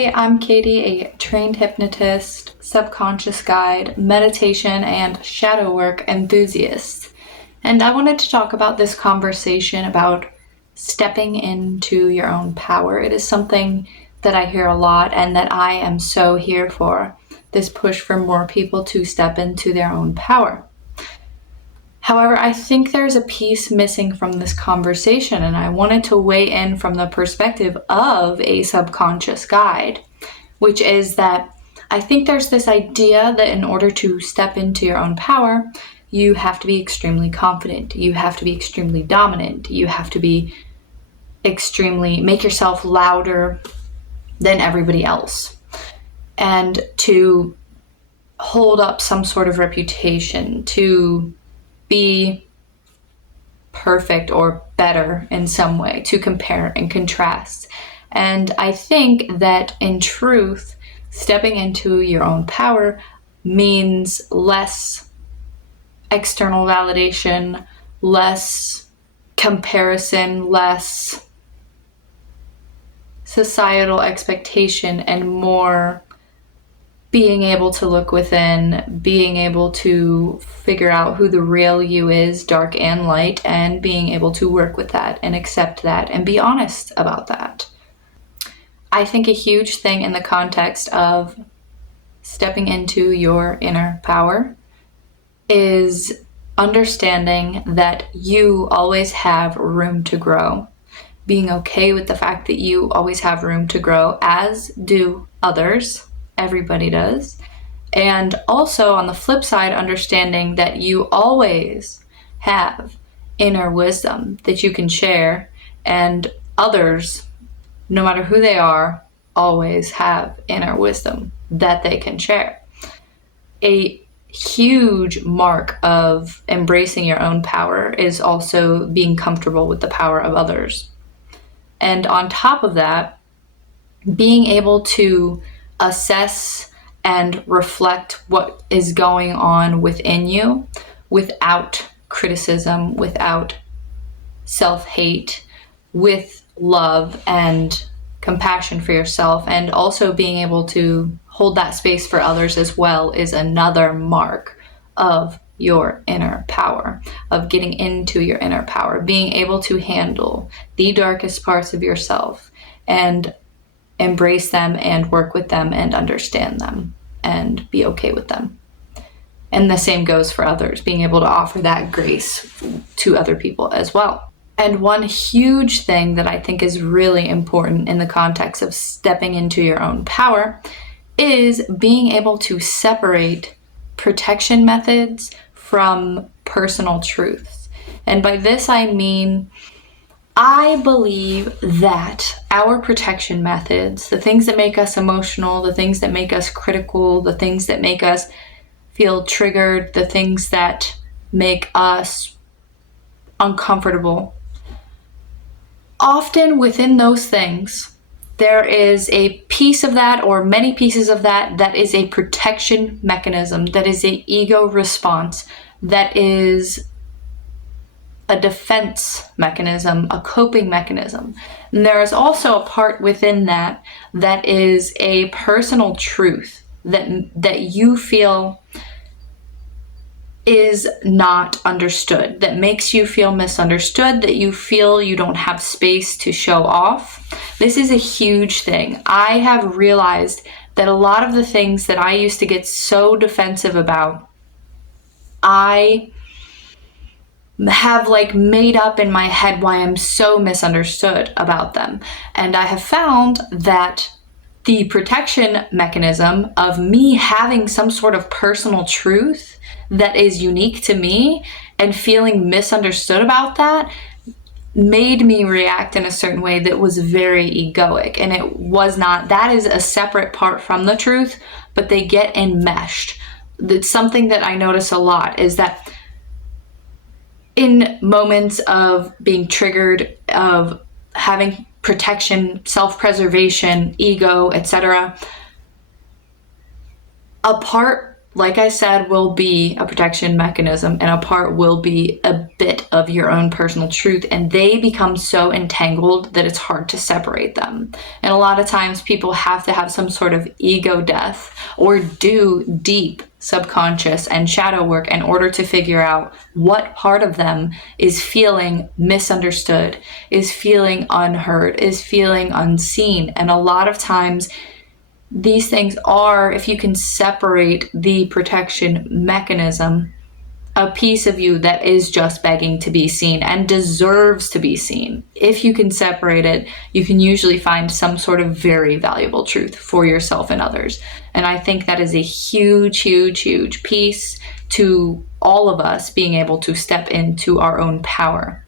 Hi, I'm Katie, a trained hypnotist, subconscious guide, meditation, and shadow work enthusiast. And I wanted to talk about this conversation about stepping into your own power. It is something that I hear a lot and that I am so here for, this push for more people to step into their own power. However, I think there's a piece missing from this conversation, and I wanted to weigh in from the perspective of a subconscious guide, which is that I think there's this idea that in order to step into your own power, you have to be extremely confident, you have to be extremely dominant, you have to be make yourself louder than everybody else, and to hold up some sort of reputation, to be perfect or better in some way, to compare and contrast. And I think that in truth, stepping into your own power means less external validation, less comparison, less societal expectation, and more being able to look within, being able to figure out who the real you is, dark and light, and being able to work with that and accept that and be honest about that. I think a huge thing in the context of stepping into your inner power is understanding that you always have room to grow, being okay with the fact that you always have room to grow, as do others. Everybody does. And also on the flip side, understanding that you always have inner wisdom that you can share, and others, no matter who they are, always have inner wisdom that they can share. A huge mark of embracing your own power is also being comfortable with the power of others. And on top of that, being able to assess and reflect what is going on within you without criticism, without self-hate, with love and compassion for yourself, and also being able to hold that space for others as well is another mark of your inner power, of getting into your inner power, being able to handle the darkest parts of yourself and embrace them and work with them and understand them and be okay with them. And the same goes for others, being able to offer that grace to other people as well. And one huge thing that I think is really important in the context of stepping into your own power is being able to separate protection methods from personal truths. And by this I mean, I believe that our protection methods, the things that make us emotional, the things that make us critical, the things that make us feel triggered, the things that make us uncomfortable, often within those things, there is a piece of that or many pieces of that that is a protection mechanism, that is an ego response, that is a defense mechanism, a coping mechanism. And there is also a part within that that is a personal truth that you feel is not understood, that makes you feel misunderstood, that you feel you don't have space to show off. This is a huge thing. I have realized that a lot of the things that I used to get so defensive about, I have made up in my head why I'm so misunderstood about them. And I have found that the protection mechanism of me having some sort of personal truth that is unique to me and feeling misunderstood about that made me react in a certain way that was very egoic. And it was not, that is a separate part from the truth, but they get enmeshed. It's something that I notice a lot, is that in moments of being triggered, of having protection, self-preservation, ego, etc., a part like I said, will be a protection mechanism, and a part will be a bit of your own personal truth, and they become so entangled that it's hard to separate them. And a lot of times people have to have some sort of ego death or do deep subconscious and shadow work in order to figure out what part of them is feeling misunderstood, is feeling unheard, is feeling unseen. And a lot of times these things are, if you can separate the protection mechanism, a piece of you that is just begging to be seen and deserves to be seen. If you can separate it, you can usually find some sort of very valuable truth for yourself and others. And I think that is a huge, huge, huge piece to all of us being able to step into our own power.